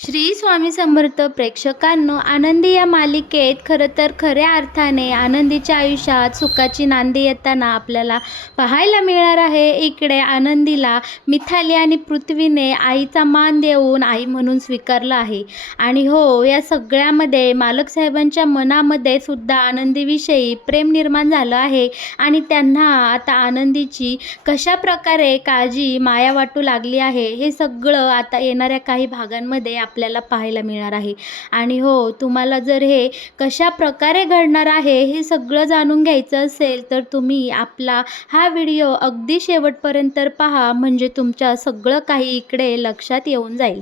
श्री स्वामी समर्थ प्रेक्षकांनो, आनंदी या मालिकेत खरं तर खऱ्या अर्थाने आनंदीच्या आयुष्यात सुखाची नांदी येताना आपल्याला पाहायला मिळणार आहे. इकडे आनंदीला मिथाली आणि पृथ्वीने आईचा मान देऊन आई म्हणून स्वीकारलं आहे. आणि हो, या सगळ्यामध्ये मालक साहेबांच्या मनामध्ये सुद्धा आनंदीविषयी प्रेम निर्माण झालं आहे आणि त्यांना आता आनंदीची कशा प्रकारे काळजी माया वाटू लागली आहे, हे सगळं आता येणाऱ्या काही भागांमध्ये आपल्याला पाहायला मिळणार आहे. आणि हो, तुम्हाला जर हे कशा प्रकारे घडणार आहे हे सगळं जाणून घ्यायचं असेल तर तुम्ही आपला हा व्हिडिओ अगदी शेवटपर्यंत पहा, म्हणजे तुमच्या सगळं काही इकडे लक्षात येऊन जाईल.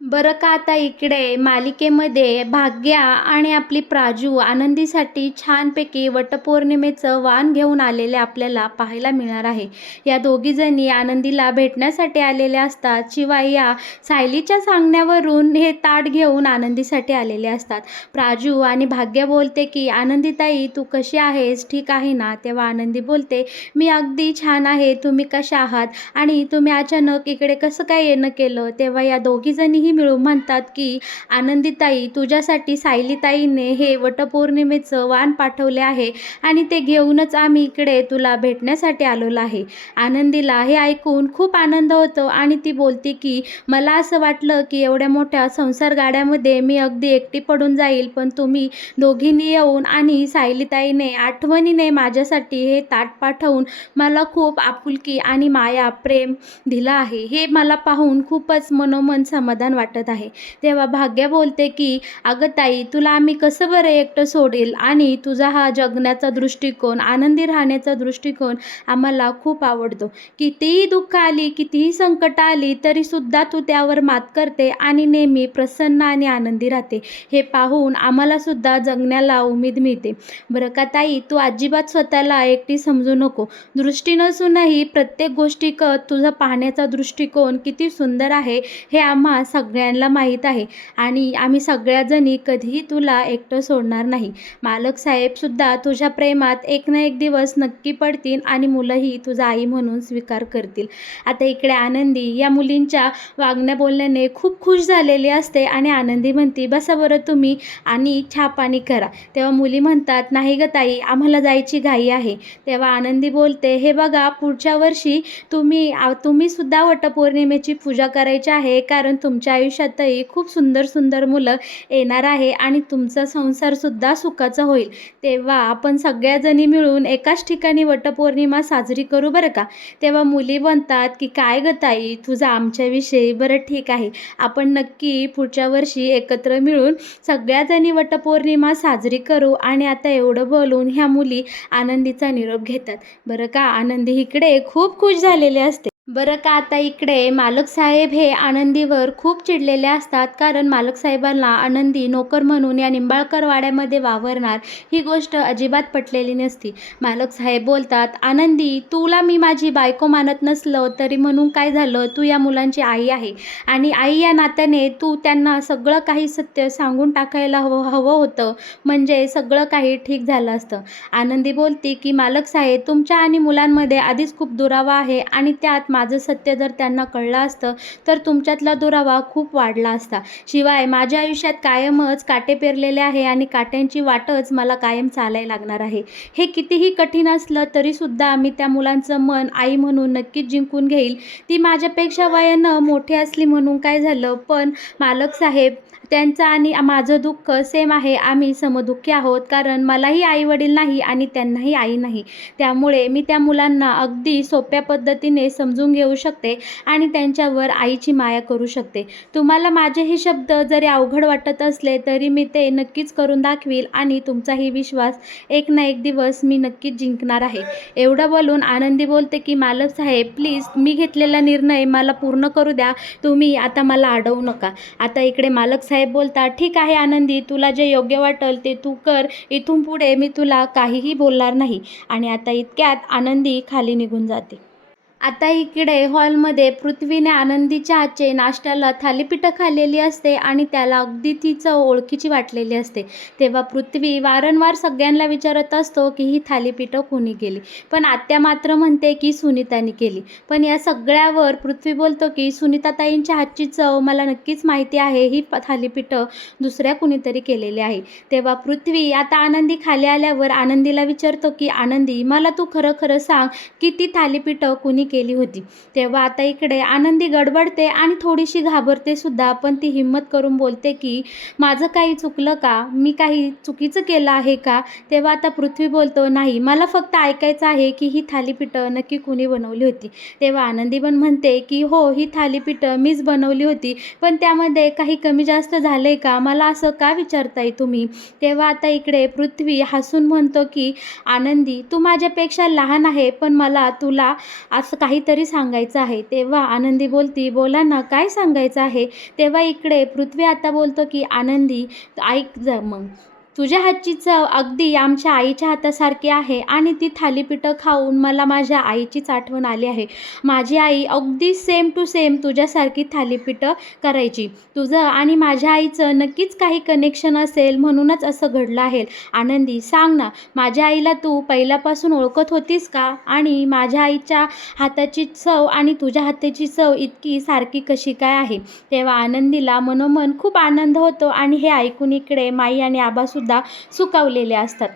बरं का, आता इकडे मालिकेमध्ये भाग्या आणि आपली प्राजू आनंदीसाठी छानपैकी वटपौर्णिमेचं वाण घेऊन आलेले आपल्याला पाहायला मिळणार आहे. या दोघीजणी आनंदीला भेटण्यासाठी आलेल्या असतात. शिवाय या सायलीच्या सांगण्यावरून हे ताट घेऊन आनंदीसाठी आलेले असतात. प्राजू आणि भाग्या बोलते की आनंदीताई, तू कशी आहेस, ठीक आहे ना? तेव्हा आनंदी बोलते, मी अगदी छान आहे, तुम्ही कशा आहात आणि तुम्ही अचानक इकडे कसं काय येणं केलं? तेव्हा या दोघीजणीही मिळून म्हणतात की आनंदीताई, तुझ्यासाठी सायलीताईने हे वटपौर्णिमेचं वाण पाठवले आहे आणि ते घेऊनच आम्ही इकडे तुला भेटण्यासाठी आलेलो आहे. आनंदीला हे ऐकून खूप आनंद होतो आणि ती बोलते की मला असं वाटलं की एवढ्या मोठ्या संसार गाड्यामध्ये मी अगदी एकटी पडून जाईल, पण तुम्ही दोघींनी येऊन आणि सायलीताईने आठवणीने माझ्यासाठी हे ताट पाठवून मला खूप आपुलकी आणि माया प्रेम दिलं आहे. हे मला पाहून खूपच मनोमन समाधान वाटत आहे. तेव्हा भाग्या बोलते की अगं ताई, तुला आम्ही कसं बरं एकटं सोडेल, आणि तुझा हा जगण्याचा दृष्टिकोन, आनंदी राहण्याचा दृष्टिकोन आम्हाला खूप आवडतो. कितीही दुःख आली, कितीही संकट आली तरीसुद्धा तू त्यावर मात करते आणि नेहमी प्रसन्न आणि आनंदी राहते. हे पाहून आम्हालासुद्धा जगण्याला उमेद मिळते. बरं का ताई, तू अजिबात स्वतःला एकटी समजू नको. दृष्टी नसूनही प्रत्येक तुझा पाहण्याचा दृष्टिकोन किती सुंदर आहे हे आम्हा सगळ्यांना माहीत आहे आणि आम्ही सगळ्याजणी कधीही तुला एकटं सोडणार नाही. मालक साहेबसुद्धा तुझ्या प्रेमात एक ना एक दिवस नक्की पडतील आणि मुलंही तुझा आई म्हणून स्वीकार करतील. आता इकडे आनंदी या मुलींच्या वागण्या बोलण्याने खूप खुश झालेली असते आणि आनंदी म्हणते, बसा बरं तुम्ही आणि चहा पाणी करा. तेव्हा मुली म्हणतात, नाही ग ताई, आम्हाला जायची घाई आहे. तेव्हा आनंदी बोलते, हे बघा, पुढच्या वर्षी तुम्ही सुद्धा वटपौर्णिमेची पूजा करायची आहे, कारण तुमच्या आयुष्यातही खूप सुंदर सुंदर मुलं येणार आहे आणि तुमचा संसारसुद्धा सुखाचा होईल. तेव्हा आपण सगळ्याजणी मिळून एकाच ठिकाणी वटपौर्णिमा साजरी करू बरं का. तेव्हा मुली म्हणतात की काय ग ताई, तुझं आमच्याविषयी बरं ठीक आहे, आपण नक्की पुढच्या वर्षी एकत्र मिळून सगळ्याजणी वटपौर्णिमा साजरी करू. आणि आता एवढं बोलून ह्या मुली आनंदीचा निरोप घेतात. बरं का, आनंदी इकडे खूप खुश झालेले असते. बरं का, आता इकडे मालक साहेब हे आनंदीवर खूप चिडलेले असतात, कारण मालक साहेबांना आनंदी नोकर म्हणून या निंबाळकर वाड्यामध्ये वावरणार ही गोष्ट अजिबात पटलेली नसती. मालक साहेब बोलतात, आनंदी, तुला मी माझी बायको मानत नसलं तरी म्हणून काय झालं, तू या मुलांची आई आहे आणि आई या नात्याने तू त्यांना सगळं काही सत्य सांगून टाकायला हवं होतं, म्हणजे सगळं काही ठीक झालं असतं. आनंदी बोलते की मालक साहेब, तुमच्या आणि मुलांमध्ये आधीच खूप दुरावा आहे आणि त्यात माझं सत्य जर त्यांना कळलं असतं तर तुमच्यातला दुरावा खूप वाढला असता. शिवाय माझ्या आयुष्यात कायमच काटे पेरलेले आहे आणि काट्यांची वाटच मला कायम चालायला लागणार आहे. हे कितीही कठीण असलं तरीसुद्धा मी त्या मुलांचं मन आई म्हणून नक्कीच जिंकून घेईल. ती माझ्यापेक्षा वयानं मोठी असली म्हणून काय झालं, पण मालक साहेब, त्यांचं आणि माझं दुःख सेम आहे. आम्ही समदुःखी आहोत, कारण मलाही आई वडील नाही आणि त्यांनाही आई नाही. त्यामुळे मी त्या मुलांना अगदी सोप्या पद्धतीने समजून घेऊ शकते आणि त्यांच्यावर आईची माया करू शकते. तुम्हाला माझे हे शब्द जरी अवघड वाटत असले तरी मी ते नक्कीच करून दाखवील आणि तुमचाही विश्वास एक ना एक दिवस मी नक्कीच जिंकणार आहे. एवढं बोलून आनंदी बोलते की मालक साहेब, प्लीज, मी घेतलेला निर्णय मला पूर्ण करू द्या, तुम्ही आता मला अडवू नका. आता इकडे मालक साहेब बोलतात, ठीक आहे आनंदी, तुला जे योग्य वाटेल ते तू कर, इथून पुढे मी तुला काहीही बोलणार नाही. आणि आता इतक्यात आनंदी खाली निघून जाते. आता इकडे हॉलमध्ये पृथ्वीने आनंदीच्या हातचे नाश्त्याला थालीपीठं खाल्लेली असते आणि त्याला अगदी ती चव ओळखीची वाटलेली असते. तेव्हा पृथ्वी वारंवार सगळ्यांना विचारत असतो की ही थालीपीठं कोणी केली, पण आत्या मात्र म्हणते की सुनीताने केली. पण या सगळ्यावर पृथ्वी बोलतो की सुनीताताईंच्या हातची चव मला नक्कीच माहिती आहे, ही थालीपीठं दुसऱ्या कुणीतरी केलेली आहे. तेव्हा पृथ्वी आता आनंदी खाली आल्यावर आनंदीला विचारतो की आनंदी, मला तू खरं खरं सांग की ती थालीपीठं कुणी केली होती. तेव्हा आता इकडे आनंदी गडबडते आणि थोडीशी घाबरते सुद्धा, पण ती हिम्मत करून बोलते की माझं काही चुकलं का, मी काही चुकीचं केलं आहे का. तेव्हा आता पृथ्वी बोलतो नाही, मला फक्त ऐकायचं आहे की ही थालीपीठं नक्की कुणी बनवली होती. तेव्हा आनंदी पण म्हणते की हो, ही थालीपीठं मीच बनवली होती, पण त्यामध्ये काही कमी जास्त झालंय का, मला असं का विचारताय तुम्ही. तेव्हा आता इकडे पृथ्वी हसून म्हणतो की आनंदी, तू माझ्यापेक्षा लहान आहे, पण मला तुला असं काहीतरी सांगायचं आहे. तेव्हा आनंदी बोलती, बोला ना, काय सांगायचं आहे. तेव्हा इकडे पृथ्वी आता बोलतो की आनंदी, ऐक जा मग, तुझ्या हातची चव अगदी आमच्या आईच्या हातासारखी आहे आणि ती थालीपीठं खाऊन मला माझ्या आईचीच आठवण आली आहे. माझी आई अगदी सेम टू सेम तुझ्यासारखी थालीपीठं करायची. तुझं आणि माझ्या आईचं नक्कीच काही कनेक्शन असेल, म्हणूनच असं घडलं आहे. आनंदी, सांग ना, माझ्या आईला तू पहिल्यापासून ओळखत होतीस का, आणि माझ्या आईच्या हाताची चव आणि तुझ्या हाताची चव इतकी सारखी कशी काय आहे. तेव्हा आनंदीला मनोमन खूप आनंद होतो आणि हे ऐकून इकडे माई आणि आबासुद्धा सुखावलेले असतात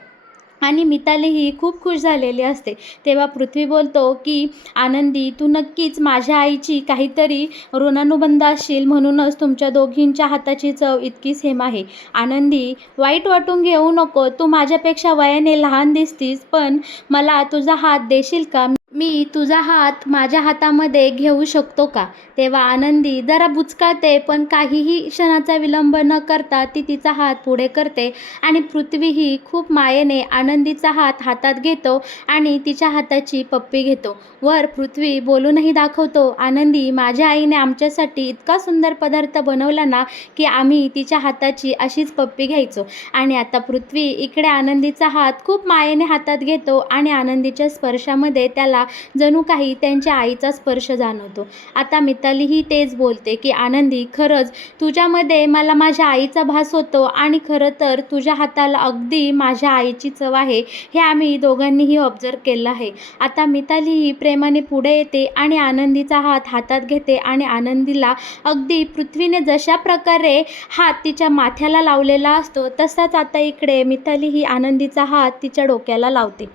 आणि मितालीही खूप खुश झालेली असते. तेव्हा पृथ्वी बोलतो की आनंदी, तू नक्कीच माझ्या आईची काहीतरी ऋणानुबंध असशील, म्हणूनच तुमच्या दोघींच्या हाताची चव इतकी सेम आहे. आनंदी, वाईट वाटून घेऊ नको, तू माझ्यापेक्षा वयाने लहान दिसतीस, पण मला तुझा हात देशील का, मी तुझा हात माझ्या हातामध्ये घेऊ शकतो का. तेव्हा आनंदी जरा बुचकाळते, पण काहीही क्षणाचा विलंब न करता ती तिचा हात पुढे करते आणि पृथ्वीही खूप मायेने आनंदीचा हात हातात घेतो आणि तिच्या हाताची पप्पी घेतो. वर पृथ्वी बोलूनही दाखवतो, आनंदी, माझ्या आईने आमच्यासाठी इतका सुंदर पदार्थ बनवला ना की आम्ही तिच्या हाताची अशीच पप्पी घ्यायचो. आणि आता पृथ्वी इकडे आनंदीचा हात खूप मायेने हातात घेतो आणि आनंदीच्या स्पर्शामध्ये त्याला जणू काही त्यांच्या आईचा स्पर्श जाणवतो. आता मितालीही तेच बोलते की आनंदी, खरंच तुझ्यामध्ये मला माझ्या आईचा भास होतो आणि खरं तर तुझ्या हाताला अगदी माझ्या आईची चव आहे, हे आम्ही दोघांनीही ऑब्झर्व केलं आहे. आता मितालीही प्रेमाने पुढे येते आणि आनंदीचा हात हातात घेते आणि आनंदीला अगदी पृथ्वीने जशा प्रकारे हात तिच्या माथ्याला लावलेला असतो तसाच आता इकडे मितालीही आनंदीचा हात तिच्या डोक्याला लावते.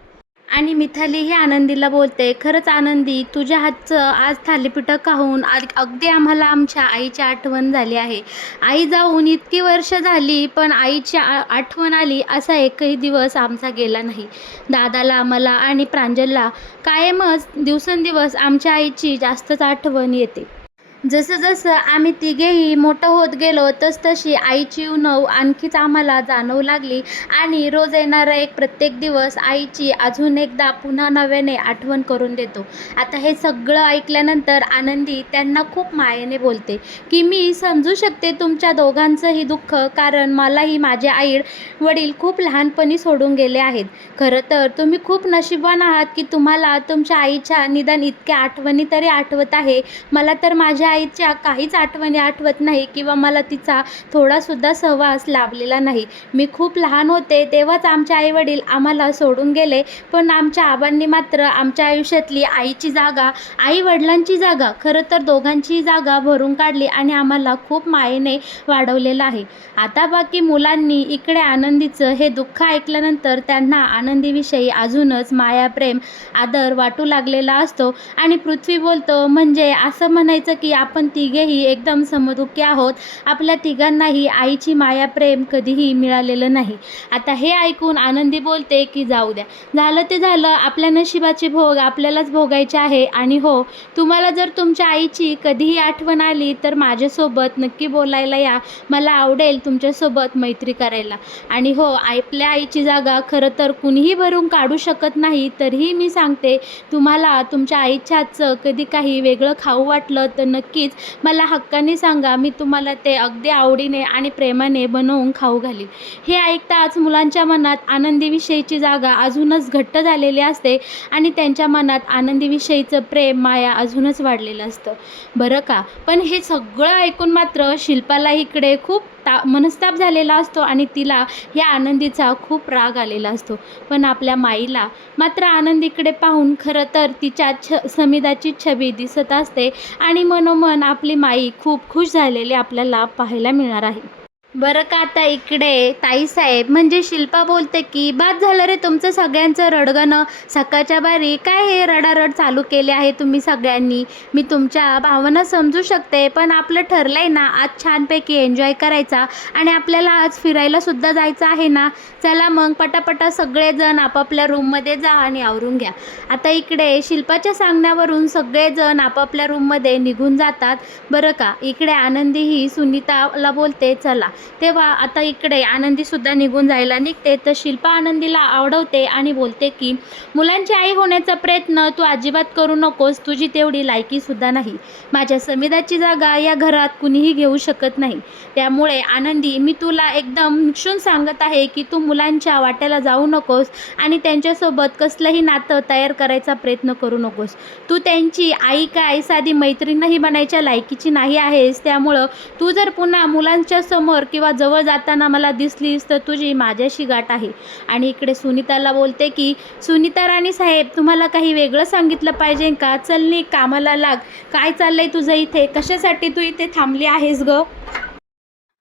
आणि मिताली ही आनंदीला बोलते, खरंच आनंदी, तुझ्या हातचं आज थालीपीठं खाऊन अगदी आम्हाला आमच्या आईची आठवण झाली आहे. आई जाऊन इतकी वर्ष झाली, पण आईची आठवण आली असा एकही दिवस आमचा गेला नाही. दादाला, मला आणि प्रांजलला कायमच दिवसेंदिवस आमच्या आईची जास्तच आठवण येते. जसं जसं आम्ही तिघेही मोठं होत गेलो तसतशी आईची उणव आणखीच आम्हाला जाणवू लागली आणि रोज येणारा एक प्रत्येक दिवस आईची अजून एकदा पुन्हा नव्याने आठवण करून देतो. आता हे सगळं ऐकल्यानंतर आनंदी त्यांना खूप मायेने बोलते की मी समजू शकते तुमच्या दोघांचंही दुःख, कारण मलाही माझे आई वडील खूप लहानपणी सोडून गेले आहेत. खरं तर तुम्ही खूप नशीबवान आहात की तुम्हाला तुमच्या आईच्या निदान इतक्या आठवणी तरी आठवत आहे. मला तर माझ्या आईच्या काहीच आठवणी आठवत नाही किंवा मला तिचा थोडासुद्धा सहवास लाभलेला नाही. मी खूप लहान होते तेव्हाच आमचे आईवडील आम्हाला सोडून गेले, पण आमच्या आबांनी मात्र आमच्या आयुष्यातली आईची जागा, आई वडिलांची जागा, खरं तर दोघांची जागा भरून काढली आणि आम्हाला खूप मायेने वाढवलेलं आहे. आता बाकी मुलांनी इकडे आनंदीचं हे दुःख ऐकल्यानंतर त्यांना आनंदीविषयी अजूनच माया, प्रेम, आदर वाटू लागलेला असतो आणि पृथ्वी बोलतो, म्हणजे असं म्हणायचं की आपण तिघेही एकदम समदुःखी आहोत, आपल्या तिघांनाही आईची माया, प्रेम कधीही मिळालेलं नाही. आता हे ऐकून आनंदी बोलते की जाऊ द्या, झालं ते झालं, आपल्या नशिबाची भोग आपल्यालाच भोगायचे आहे. आणि हो, तुम्हाला जर तुमच्या आईची कधीही आठवण आली तर माझ्यासोबत नक्की बोलायला या, मला आवडेल तुमच्यासोबत मैत्री करायला. आणि हो, आपल्या आईची जागा खरं तर कुणीही भरून काढू शकत नाही. तरीही मी सांगते, तुम्हाला तुमच्या आईच्या हातचं कधी काही वेगळं खाऊ वाटलं तर नक्की नक्कीच मला हक्काने सांगा, मी तुम्हाला ते अगदी आवडीने आणि प्रेमाने बनवून खाऊ घालीन. हे ऐकताच मुलांच्या मनात आनंदीविषयीची जागा अजूनच घट्ट झालेली असते आणि त्यांच्या मनात आनंदीविषयीचं प्रेम, माया अजूनच वाढलेलं असतं, बरं का. पण हे सगळं ऐकून मात्र शिल्पाला इकडे खूप मनस्ताप झालेला असतो आणि तिला या आनंदीचा खूप राग आलेला असतो. पण आपल्या माईला मात्र आनंदीकडे पाहून खरं तर तिच्या समिधाची छबी दिसत असते आणि मनोमन आपली माई खूप खुश झालेली आपल्याला पाहायला मिळणार आहे. बरं का, आता इकडे ताईसाहेब म्हणजे शिल्पा बोलते की बाद झालं रे तुमचं सगळ्यांचं रडगणं सकाळच्या बारी. काय हे रडारड चालू केले आहे तुम्ही सगळ्यांनी. मी तुमच्या भावना समजू शकते, पण आपलं ठरलं आहे ना आज छानपैकी एन्जॉय करायचा आणि आपल्याला आज फिरायला सुद्धा जायचं आहे ना. चला मग पटापटा सगळेजण आपापल्या रूममध्ये जा आणि आवरून घ्या. आता इकडे शिल्पाच्या सांगण्यावरून सगळेजण आपापल्या रूममध्ये निघून जातात, बरं का. इकडे आनंदी ही सुनीताला बोलते चला. तेव्हा आता इकडे आनंदीसुद्धा निघून जायला निघते, तर शिल्पा आनंदीला आवडवते आणि बोलते की मुलांची आई होण्याचा प्रयत्न तू अजिबात करू नकोस, तुझी तेवढी लायकीसुद्धा नाही. माझ्या समिधाची जागा या घरात कुणीही घेऊ शकत नाही. त्यामुळे आनंदी, मी तुला एकदम निक्षून सांगत आहे की तू मुलांच्या वाट्याला जाऊ नकोस आणि त्यांच्यासोबत कसलंही नातं तयार करायचा प्रयत्न करू नकोस. तू त्यांची आई काय साधी मैत्रीणही बनायच्या लायकीची नाही आहेस. त्यामुळं तू जर पुन्हा मुलांच्या समोर किंवा जवळ जाताना मला दिसलीस तर तुझी माझ्याशी गाठ आहे. आणि इकडे सुनीताला बोलते की सुनीता राणी साहेब, तुम्हाला काही वेगळं सांगितलं पाहिजे का. चल नी कामाला लाग. काय चाललंय तुझं इथे, कशासाठी तू इथे थांबली आहेस ग.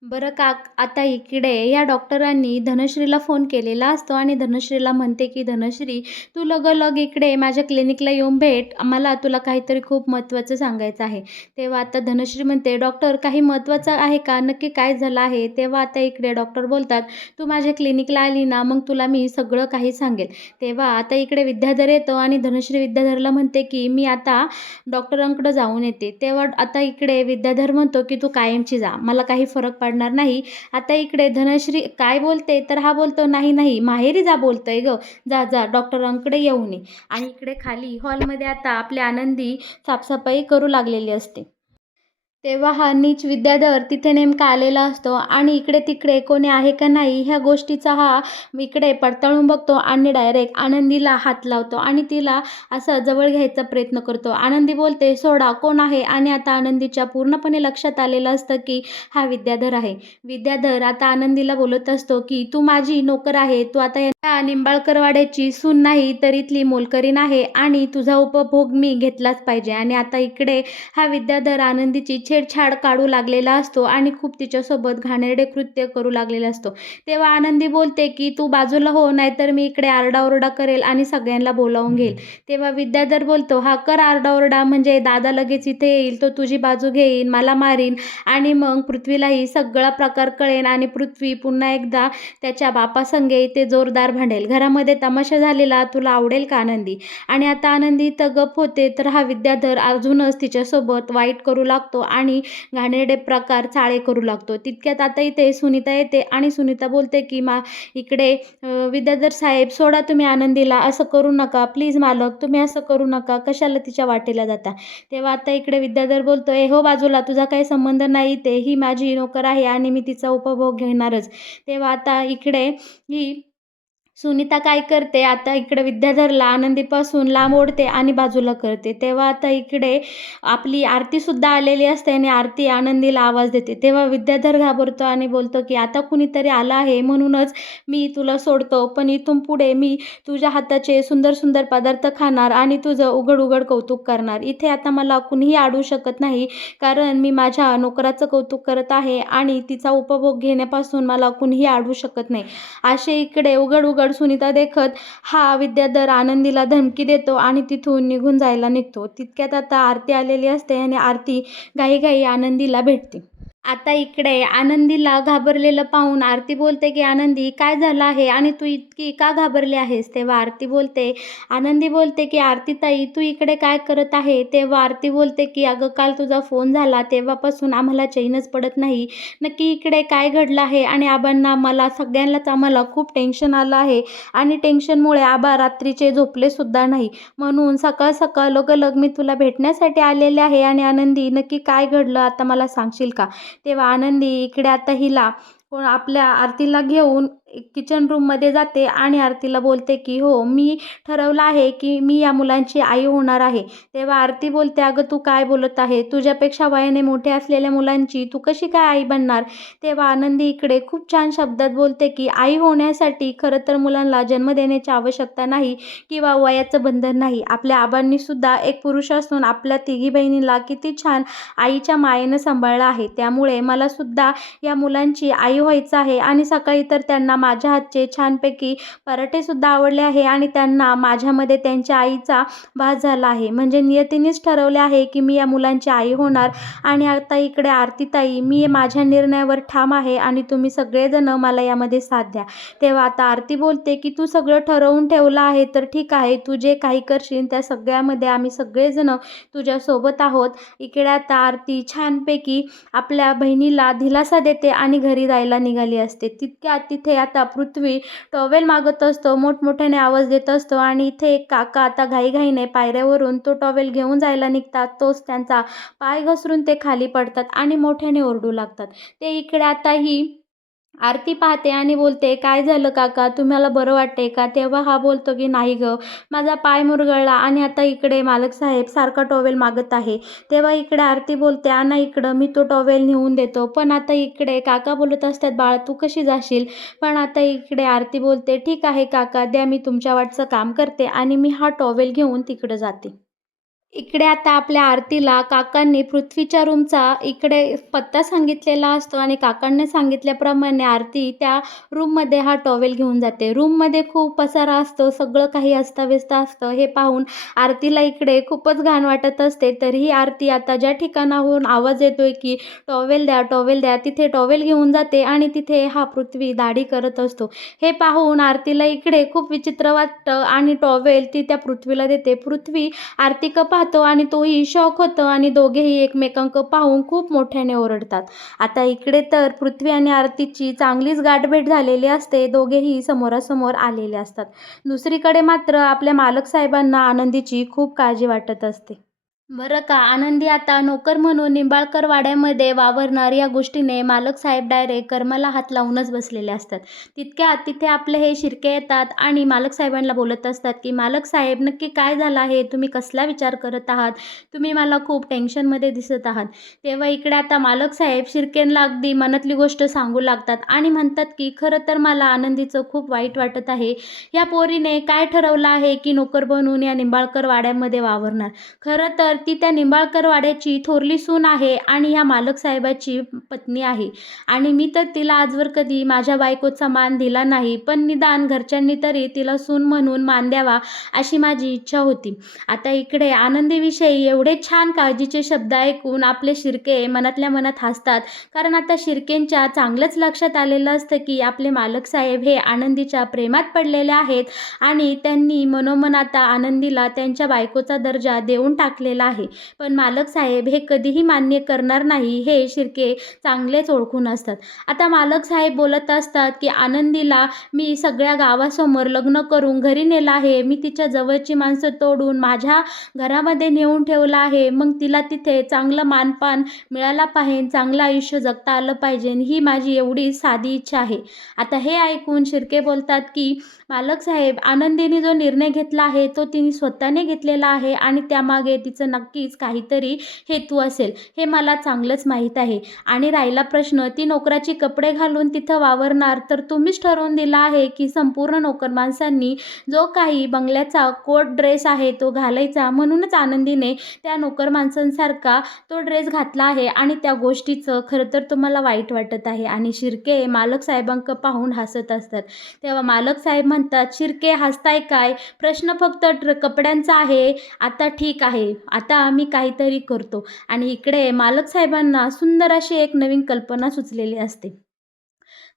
बरं का, आता इकडे या डॉक्टरांनी धनश्रीला फोन केलेला असतो आणि धनश्रीला म्हणते की धनश्री, तू लगोलग इकडे माझ्या क्लिनिकला येऊन भेट, मला तुला काहीतरी खूप महत्त्वाचं सांगायचं आहे. तेव्हा आता धनश्री म्हणते डॉक्टर काही महत्त्वाचं आहे का, नक्की काय झालं आहे. तेव्हा आता इकडे डॉक्टर बोलतात तू माझ्या क्लिनिकला आली ना मग तुला मी सगळं काही सांगेल. तेव्हा आता इकडे विद्याधर येतो आणि धनश्री विद्याधरला म्हणते की मी आता डॉक्टरांकडे जाऊन येते. तेव्हा आता इकडे विद्याधर म्हणतो की तू कायमची जा, मला काही फरक पडणार नाही. आता इकडे धनश्री काय बोलते तर हा बोलतो नाही नाही माहेरी जा बोलतोय ग, जा जा डॉक्टरांकडे येऊ नये. आणि इकडे खाली हॉलमध्ये आता आपली आनंदी साफसफाई करू लागलेली असते. तेव्हा हा नीच विद्याधर तिथे नेमका आलेला असतो आणि इकडे तिकडे कोणी आहे का नाही ह्या गोष्टीचा हा इकडे पडताळून बघतो आणि डायरेक्ट आनंदीला हात लावतो आणि तिला असं जवळ घ्यायचा प्रयत्न करतो. आनंदी बोलते सोडा कोण आहे, आणि आता आनंदीच्या पूर्णपणे लक्षात आलेलं असतं की हा विद्याधर आहे. विद्याधर आता आनंदीला बोलत असतो की तू माझी नोकर आहे, तू आता या निंबाळकरवाड्याची सून नाही तर इथली मोलकरीण आहे आणि तुझा उपभोग मी घेतलाच पाहिजे. आणि आता इकडे हा विद्याधर आनंदीची छेडछाड काढू लागलेला असतो आणि खूप तिच्यासोबत घाणेरडे कृत्य करू लागलेला असतो. तेव्हा आनंदी बोलते की तू बाजूला हो, नाहीतर मी इकडे आरडाओरडा करेल आणि सगळ्यांना बोलावून घेईल. तेव्हा विद्याधर बोलतो हा कर आरडाओरडा, म्हणजे दादा लगेच इथे येईल, तो तुझी बाजू घेईन, मला मारीन आणि मग पृथ्वीलाही सगळा प्रकार कळेन आणि पृथ्वी पुन्हा एकदा त्याच्या बापासंगे इथे जोरदार भांडेल. घरामध्ये तमाशा झालेला तुला आवडेल का आनंदी. आणि आता आनंदी इथं गप होते तर हा विद्याधर अजूनच तिच्यासोबत वाईट करू लागतो आणि घाणेरडे प्रकार चाळे करू लागतो. तितक्यात आता इथे सुनीता येते आणि सुनीता बोलते की इकडे विद्याधर साहेब सोडा तुम्ही आनंदीला, असं करू नका प्लीज मालक, तुम्ही असं करू नका, कशाला तिच्या वाटेला जाता. तेव्हा आता इकडे विद्याधर बोलतोय हो बाजूला, तुझा काही संबंध नाही, ते ही माझी नोकर आहे आणि मी तिचा उपभोग घेणारच. तेव्हा आता इकडे ही सुनीता काय करते, आता इकडे विद्याधरला आनंदीपासून लांब ओढते आणि बाजूला करते. तेव्हा आता इकडे आपली आरतीसुद्धा आलेली असते आणि आरती आनंदीला आवाज देते. तेव्हा विद्याधर घाबरतो आणि बोलतो की आता कुणीतरी आलं आहे म्हणूनच मी तुला सोडतो, पण इथून पुढे मी तुझ्या हाताचे सुंदर सुंदर पदार्थ खाणार आणि तुझं उघड उघड कौतुक करणार. इथे आता मला कुणीही अडवू शकत नाही, कारण मी माझ्या नोकराचं कौतुक करत आहे आणि तिचा उपभोग घेण्यापासून मला कुणीही अडवू शकत नाही. असे इकडे उघड उघड सुनीता देखत हा विद्याधर आनंदीला धमकी देतो आणि तिथून निघून जायला निघतो. तितक्यात आता आरती आलेली असते आणि आरती घाईघाई आनंदीला भेटते. आता इकडे आनंदीला घाबरलेलं पाहून आरती बोलते की आनंदी काय झालं आहे आणि तू इतकी का घाबरली आहेस? तेव्हा आरती बोलते, आनंदी बोलते की आरती ताई तू इकडे काय करत आहे? तेव्हा आरती बोलते की अगं काल तुझा फोन झाला तेव्हापासून आम्हाला चैनच पडत नाही. नक्की इकडे काय घडलं आहे? आणि आबांना मला सगळ्यांनाच आम्हाला खूप टेन्शन आलं आहे आणि टेन्शनमुळे आबा रात्रीचे झोपलेसुद्धा नाही. म्हणून सकाळ सकाळ लगोलग मी तुला भेटण्यासाठी आलेले आहे आणि आनंदी नक्की काय घडलं आता मला सांगशील का? तेव्हा आनंदी इकडे आता हिला कोण आपल्या आरतीला घेऊन किचन रूममध्ये जाते आणि आरतीला बोलते की हो मी ठरवलं आहे की मी या मुलांची आई होणार आहे. तेव्हा आरती बोलते अगं तू काय बोलत आहे? तुझ्यापेक्षा वयाने मोठे असलेल्या मुलांची तू कशी काय आई बनणार? तेव्हा आनंदी इकडे खूप छान शब्दात बोलते की आई होण्यासाठी खरं तर मुलांना जन्म देण्याची आवश्यकता नाही किंवा वयाचं बंधन नाही. आपल्या आबांनी सुद्धा एक पुरुष असून आपल्या तिघी बहिणीला किती छान आईच्या मायेनं सांभाळलं आहे. त्यामुळे मला सुद्धा या मुलांची आई व्हायचं आहे आणि सकाळी तर त्यांना माझ्या हातचे छानपैकी पराठेसुद्धा आवडले आहे आणि त्यांना माझ्यामध्ये त्यांच्या आईचा भास झाला आहे. म्हणजे नियतीनेच ठरवले आहे की मी या मुलांची आई होणार. आणि आता इकडे आरतीताई मी माझ्या निर्णयावर ठाम आहे आणि तुम्ही सगळेजण मला यामध्ये साथ द्या. तेव्हा आता आरती बोलते की तू सगळं ठरवून ठेवलं आहे तर ठीक आहे, तू जे काही करशील त्या सगळ्यामध्ये आम्ही सगळेजण तुझ्यासोबत आहोत. इकडे आता आरती छानपैकी आपल्या बहिणीला दिलासा देते आणि घरी जायला निघाली असते. तितक्यात तिथे आता पृथ्वी टॉवेल मागत असतो, मोठमोठ्याने आवाज देत असतो आणि इथे एक काका आता घाईघाईने पायऱ्यावरून तो टॉवेल घेऊन जायला निघतात. तोच त्यांचा पाय घसरून ते खाली पडतात आणि मोठ्याने ओरडू लागतात. ते इकडे आता ही आरती पाहते आणि बोलते काय झालं काका, तुम्हाला बरं वाटते का? तेव्हा हा बोलतो की नाही गं, माझा पाय मुरगळला आणि आता इकडे मालक साहेब सारखा टॉवेल मागत आहे. तेव्हा इकडे आरती बोलते आणा इकडं, मी तो टॉवेल नेऊन देतो. पण आता इकडे काका बोलत असतात बाळा तू कशी जाशील? पण आता इकडे आरती बोलते ठीक आहे काका द्या, मी तुमच्या वाटचं काम करते आणि मी हा टॉवेल घेऊन तिकडे जाते. इकडे आता आपल्या आरतीला काकांनी पृथ्वीच्या रूमचा इकडे पत्ता सांगितलेला असतो आणि काकांनी सांगितल्याप्रमाणे आरती त्या रूममध्ये हा टॉवेल घेऊन जाते. रूममध्ये खूप पसारा असतो, सगळं काही अस्ताव्यस्त असतं. हे पाहून आरतीला इकडे खूपच घाण वाटत असते. तरीही आरती आता ज्या ठिकाणाहून आवाज येतोय की टॉवेल द्या, टॉवेल द्या, तिथे टॉवेल घेऊन जाते आणि तिथे हा पृथ्वी दाढी करत असतो. हे पाहून आरतीला इकडे खूप विचित्र वाटतं आणि टॉवेल ती त्या पृथ्वीला देते. पृथ्वी आरतीकडे पाहतो आणि तोही शॉक होतो आणि दोघेही एकमेकांकडे पाहून खूप मोठ्याने ओरडतात. आता इकडे तर पृथ्वी आणि आरतीची चांगलीच गाठभेट झालेली असते. दोघेही समोरासमोर आलेले असतात. दुसरीकडे मात्र आपल्या मालक साहेबांना आनंदीची खूप काळजी वाटत असते. बरं का आनंदी आता नोकर म्हणून निंबाळकर वाड्यामध्ये वावरणार या गोष्टीने मालक साहेब डायरेक्ट कर्माला हात लावूनच बसलेले असतात. तितक्यात तिथे आपले हे शिर्के येतात आणि मालक साहेबांना बोलत असतात की मालक साहेब नक्की काय झालं आहे? तुम्ही कसला विचार करत आहात? तुम्ही मला खूप टेन्शनमध्ये दिसत आहात. तेव्हा इकडे आता मालक साहेब शिर्केंना अगदी मनातली गोष्ट सांगू लागतात आणि म्हणतात की खरं तर मला आनंदीचं खूप वाईट वाटत आहे. या पोरीने काय ठरवलं आहे की नोकर बनून या निंबाळकर वाड्यामध्ये वावरणार. खरं तर ती त्या निंबाळकर वाड्याची थोरली सून आहे आणि ह्या मालक साहेबाची पत्नी आहे आणि मी तर तिला आजवर कधी माझ्या बायकोचा मान दिला नाही. पण निदान घरच्यांनी तरी तिला सून म्हणून मान द्यावा अशी माझी इच्छा होती. आता इकडे आनंदीविषयी एवढे छान काळजीचे शब्द ऐकून आपले शिर्के मनातल्या मनात हसतात. कारण आता शिर्केंच्या चांगलंच लक्षात आलेलं असतं की आपले मालक साहेब हे आनंदीच्या प्रेमात पडलेले आहेत आणि त्यांनी मनोमन आता आनंदीला त्यांच्या बायकोचा दर्जा देऊन टाकलेला आहे. पण मालक साहेब हे कधीही मान्य करणार नाही हे शिर्के चांगलेच ओळखून असतात. आता मालक साहेब बोलत असतात की आनंदीला मी सगळ्या गावासमोर लग्न करून घरी नेलं आहे. मी तिच्या जवळची माणसं तोडून माझ्या घरामध्ये नेऊन ठेवलं आहे. मग तिला तिथे चांगलं मानपान मिळाला पाहिजे, चांगलं आयुष्य जगता आलं पाहिजे, ही माझी एवढी साधी इच्छा आहे. आता हे ऐकून शिर्के बोलतात की मालक साहेब आनंदीने जो निर्णय घेतला आहे तो तिने स्वतःने घेतलेला आहे आणि त्यामागे तिचं नक्कीच काहीतरी हेतू असेल हे मला चांगलंच माहीत आहे. आणि राहिला प्रश्न ती नोकराची कपडे घालून तिथं वावरणार तर तुम्हीच ठरवून दिला आहे की संपूर्ण नोकर माणसांनी जो काही बंगल्याचा कोट ड्रेस आहे तो घालायचा. म्हणूनच आनंदीने त्या नोकर माणसांसारखा तो ड्रेस घातला आहे आणि त्या गोष्टीचं खरं तर तुम्हाला वाईट वाटत आहे. आणि शिर्के मालक साहेबांकडे पाहून हसत असतात. तेव्हा मालक साहेब म्हणतात शिर्के हसताय काय? प्रश्न फक्त कपड्यांचा आहे. आता ठीक आहे, आता आता आम्ही काहीतरी करतो आणि इकडे मालक साहेबांना सुंदर अशी एक नवीन कल्पना सुचलेली असते.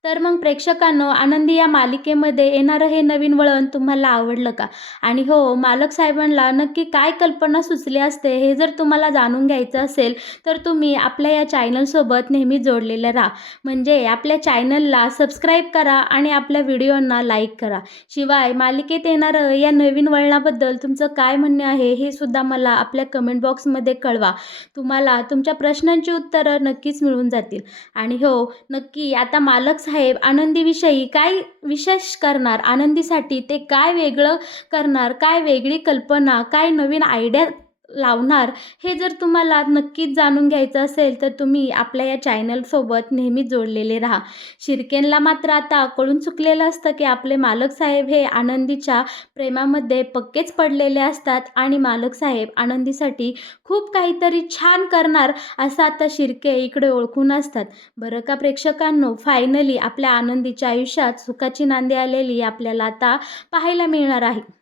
तर मग प्रेक्षकांनो, आनंदी या मालिकेमध्ये येणारं हे नवीन वळण तुम्हाला आवडलं का? आणि हो, मालक साहेबांना नक्की काय कल्पना सुचली असते हे जर तुम्हाला जाणून घ्यायचं असेल, तर तुम्ही आपल्या या चॅनलसोबत नेहमी जोडलेले राहा. म्हणजे आपल्या चॅनलला सबस्क्राईब करा आणि आपल्या व्हिडिओंना लाईक करा. शिवाय मालिकेत येणारं या नवीन वळणाबद्दल तुमचं काय म्हणणं आहे हे सुद्धा मला आपल्या कमेंट बॉक्समध्ये कळवा. तुम्हाला तुमच्या प्रश्नांची उत्तरं नक्कीच मिळून जातील. आणि हो, नक्की आता मालक साहेब आनंदीविषयी काय विशेष करणार, आनंदीसाठी ते काय वेगळं करणार, काय वेगळी कल्पना, काय नवीन आयडिया लावणार, हे जर तुम्हाला नक्कीच जाणून घ्यायचं असेल, तर तुम्ही आपल्या या चॅनलसोबत नेहमी जोडलेले राहा. शिर्केंला मात्र आता कळून चुकलेलं असतं, की आपले मालक साहेब हे आनंदीच्या प्रेमामध्ये पक्केच पडलेले असतात आणि मालक साहेब आनंदीसाठी खूप काहीतरी छान करणार असं आता शिर्के इकडे ओळखून असतात. बरं का प्रेक्षकांनो, फायनली आपल्या आनंदीच्या आयुष्यात सुखाची नांदी आलेली आपल्याला आता पाहायला मिळणार आहे.